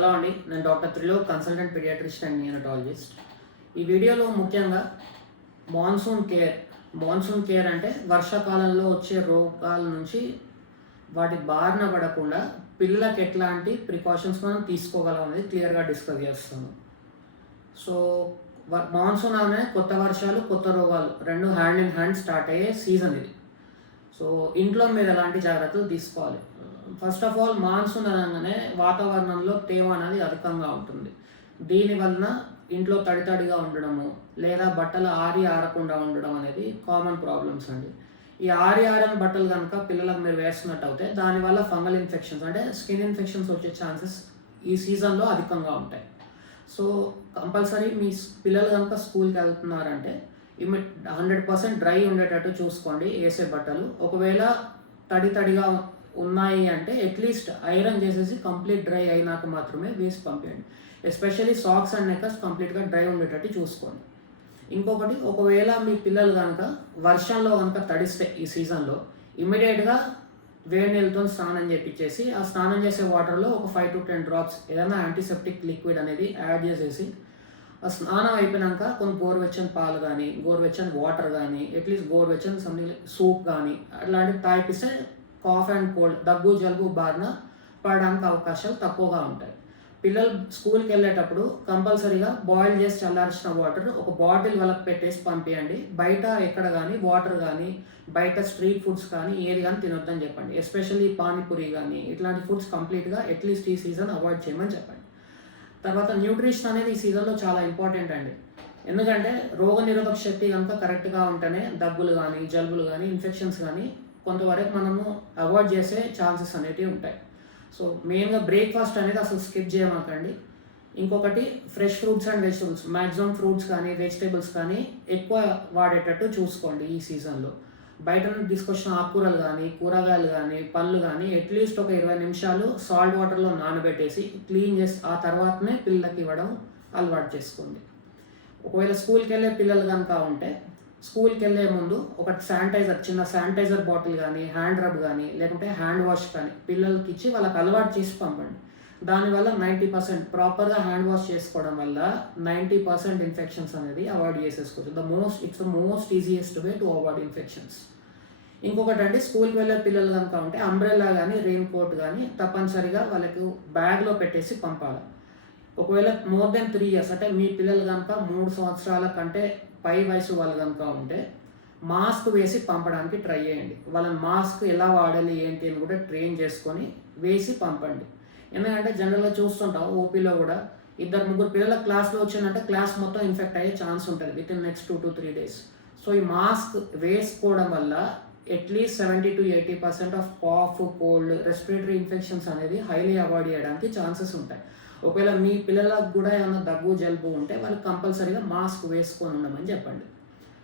Hello అండి నేను doctor Trilok consultant pediatrician and neonatologist. ఈ వీడియోలో ముఖ్యంగా మాన్సూన్ కేర్ మాన్సూన్ కేర్ అంటే వర్షాకాలంలో వచ్చే రోగాల నుంచి వాటి బారిన పడకుండా పిల్లలకు ఎట్లాంటి ప్రికాషన్స్ మనం తీసుకోగలం అనేది క్లియర్గా డిస్కస్ చేస్తాము సో మాన్సూన్ అనే కొత్త వర్షాలు కొత్త రోగాలు రెండు హ్యాండ్ ఇన్ హ్యాండ్ స్టార్ట్ అయ్యే సీజన్ ఇది. సో ఇంట్లో మీరు ఎలాంటి జాగ్రత్తలు తీసుకోవాలి? ఫస్ట్ ఆఫ్ ఆల్ మాన్సూన్ అనగానే వాతావరణంలో తేమ అనేది అధికంగా ఉంటుంది. దీని వలన ఇంట్లో తడి తడిగా ఉండడము లేదా బట్టలు ఆరి ఆరకుండా ఉండడం అనేది కామన్ ప్రాబ్లమ్స్ అండి. ఈ ఆరి ఆరని బట్టలు కనుక పిల్లలకు మీరు వేస్తున్నట్టు అయితే దానివల్ల ఫంగల్ ఇన్ఫెక్షన్స్ అంటే స్కిన్ ఇన్ఫెక్షన్స్ వచ్చే ఛాన్సెస్ ఈ సీజన్లో అధికంగా ఉంటాయి. సో కంపల్సరీ మీ పిల్లలు కనుక స్కూల్కి వెళ్తున్నారంటే ఇమి హండ్రెడ్ పర్సెంట్ డ్రై ఉండేటట్టు చూసుకోండి వేసే బట్టలు. ఒకవేళ తడి తడిగా ఉన్నాయి అంటే అట్లీస్ట్ ఐరన్ చేసేసి కంప్లీట్ డ్రై అయినాక మాత్రమే వేసి పంపేయండి. ఎస్పెషల్లీ సాక్స్ అండ్ నెక్కర్స్ కంప్లీట్గా డ్రై ఉండేటట్టు చూసుకోండి. ఇంకొకటి ఒకవేళ మీ పిల్లలు కనుక వర్షంలో కనుక తడిస్తే ఈ సీజన్లో ఇమీడియట్గా వేడి నీళ్ళతో స్నానం చేపించేసి ఆ స్నానం చేసే వాటర్లో ఒక ఫైవ్ టు టెన్ డ్రాప్స్ ఏదైనా యాంటీసెప్టిక్ లిక్విడ్ అనేది యాడ్ చేసేసి ఆ స్నానం అయిపోయినాక కొన్ని గోరువెచ్చని పాలు కానీ గోరువెచ్చని వాటర్ కానీ అట్లీస్ట్ గోరువెచ్చని సమ్ సూప్ కానీ అట్లాంటివి తాగిపిస్తే కాఫ్ అండ్ కోల్డ్ దగ్గు జలుబు బారిన పడడానికి అవకాశాలు తక్కువగా ఉంటాయి. పిల్లలు స్కూల్కి వెళ్ళేటప్పుడు కంపల్సరీగా బాయిల్ చేసి చల్లార్చిన వాటర్ ఒక బాటిల్ వాళ్ళకి పెట్టేసి పంపించండి బయట ఎక్కడ కానీ వాటర్ కానీ బయట స్ట్రీట్ ఫుడ్స్ కానీ ఏది కానీ తినొద్దని చెప్పండి. ఎస్పెషల్లీ పానీపూరి కానీ ఇట్లాంటి ఫుడ్స్ కంప్లీట్గా అట్లీస్ట్ ఈ సీజన్ అవాయిడ్ చేయమని చెప్పండి. తర్వాత న్యూట్రిషన్ అనేది ఈ సీజన్లో చాలా ఇంపార్టెంట్ అండి. ఎందుకంటే రోగ నిరోధక శక్తి కనుక కరెక్ట్గా ఉంటేనే దగ్గులు కానీ జలుబులు కానీ ఇన్ఫెక్షన్స్ కానీ కొంతవరకు మనము అవాయిడ్ చేసే ఛాన్సెస్ అనేటివి ఉంటాయి. సో మెయిన్గా బ్రేక్ఫాస్ట్ అనేది అసలు స్కిప్ చేయమాకండి. ఇంకొకటి fresh fruits and vegetables. Maximum fruits కానీ వెజిటేబుల్స్ కానీ ఎక్కువ వాడేటట్టు చూసుకోండి ఈ సీజన్లో. బయట నుండి తీసుకొచ్చిన ఆకుకూరలు కానీ కూరగాయలు కానీ పళ్ళు కానీ అట్లీస్ట్ ఒక ఇరవై నిమిషాలు సాల్ట్ వాటర్లో నానబెట్టేసి క్లీన్ చేసి ఆ తర్వాతనే పిల్లలకి ఇవ్వడం అలవాటు చేసుకోండి. ఒకవేళ స్కూల్కి వెళ్ళే పిల్లలు కనుక ఉంటే స్కూల్కి వెళ్ళే ముందు ఒక శానిటైజర్ చిన్న శానిటైజర్ బాటిల్ కానీ హ్యాండ్ రబ్ కానీ లేకుంటే హ్యాండ్ వాష్ కానీ పిల్లలకి ఇచ్చి వాళ్ళకి అలవాటు చేసి పంపండి. దానివల్ల నైంటీ పర్సెంట్ ప్రాపర్గా హ్యాండ్ వాష్ చేసుకోవడం వల్ల నైంటీ పర్సెంట్ ఇన్ఫెక్షన్స్ అనేది అవాయిడ్ చేసేసుకోవచ్చు. The most it's the most easiest way to avoid infections. ఇంకొకటి అంటే స్కూల్కి వెళ్ళే పిల్లలు కనుక ఉంటే అంబ్రెల్లా కానీ రెయిన్ కోట్ కానీ తప్పనిసరిగా వాళ్ళకి బ్యాగ్లో పెట్టేసి పంపాలి. ఒకవేళ మోర్ దెన్ త్రీ ఇయర్స్ అంటే మీ పిల్లలు కనుక మూడు సంవత్సరాల కంటే పై వయసు వాళ్ళు కనుక ఉంటే మాస్క్ వేసి పంపడానికి ట్రై చేయండి. వాళ్ళని మాస్క్ ఎలా వాడాలి ఏంటి అని కూడా ట్రైన్ చేసుకొని వేసి పంపండి. ఎందుకంటే జనరల్గా చూస్తుంటాం ఓపీలో కూడా ఇద్దరు ముగ్గురు పిల్లల క్లాస్లో వచ్చిందంటే క్లాస్ మొత్తం ఇన్ఫెక్ట్ అయ్యే ఛాన్స్ ఉంటుంది within next two to three days so ఈ మాస్క్ వేసుకోవడం వల్ల at least seventy to eighty percent of cough cold respiratory infections అనేది హైలీ అవాయిడ్ చేయడానికి ఛాన్సెస్ ఉంటాయి. ఒకవేళ మీ పిల్లలకు కూడా ఏమైనా దగ్గు జలుబు ఉంటే వాళ్ళు కంపల్సరీగా మాస్క్ వేసుకొని ఉండమని చెప్పండి.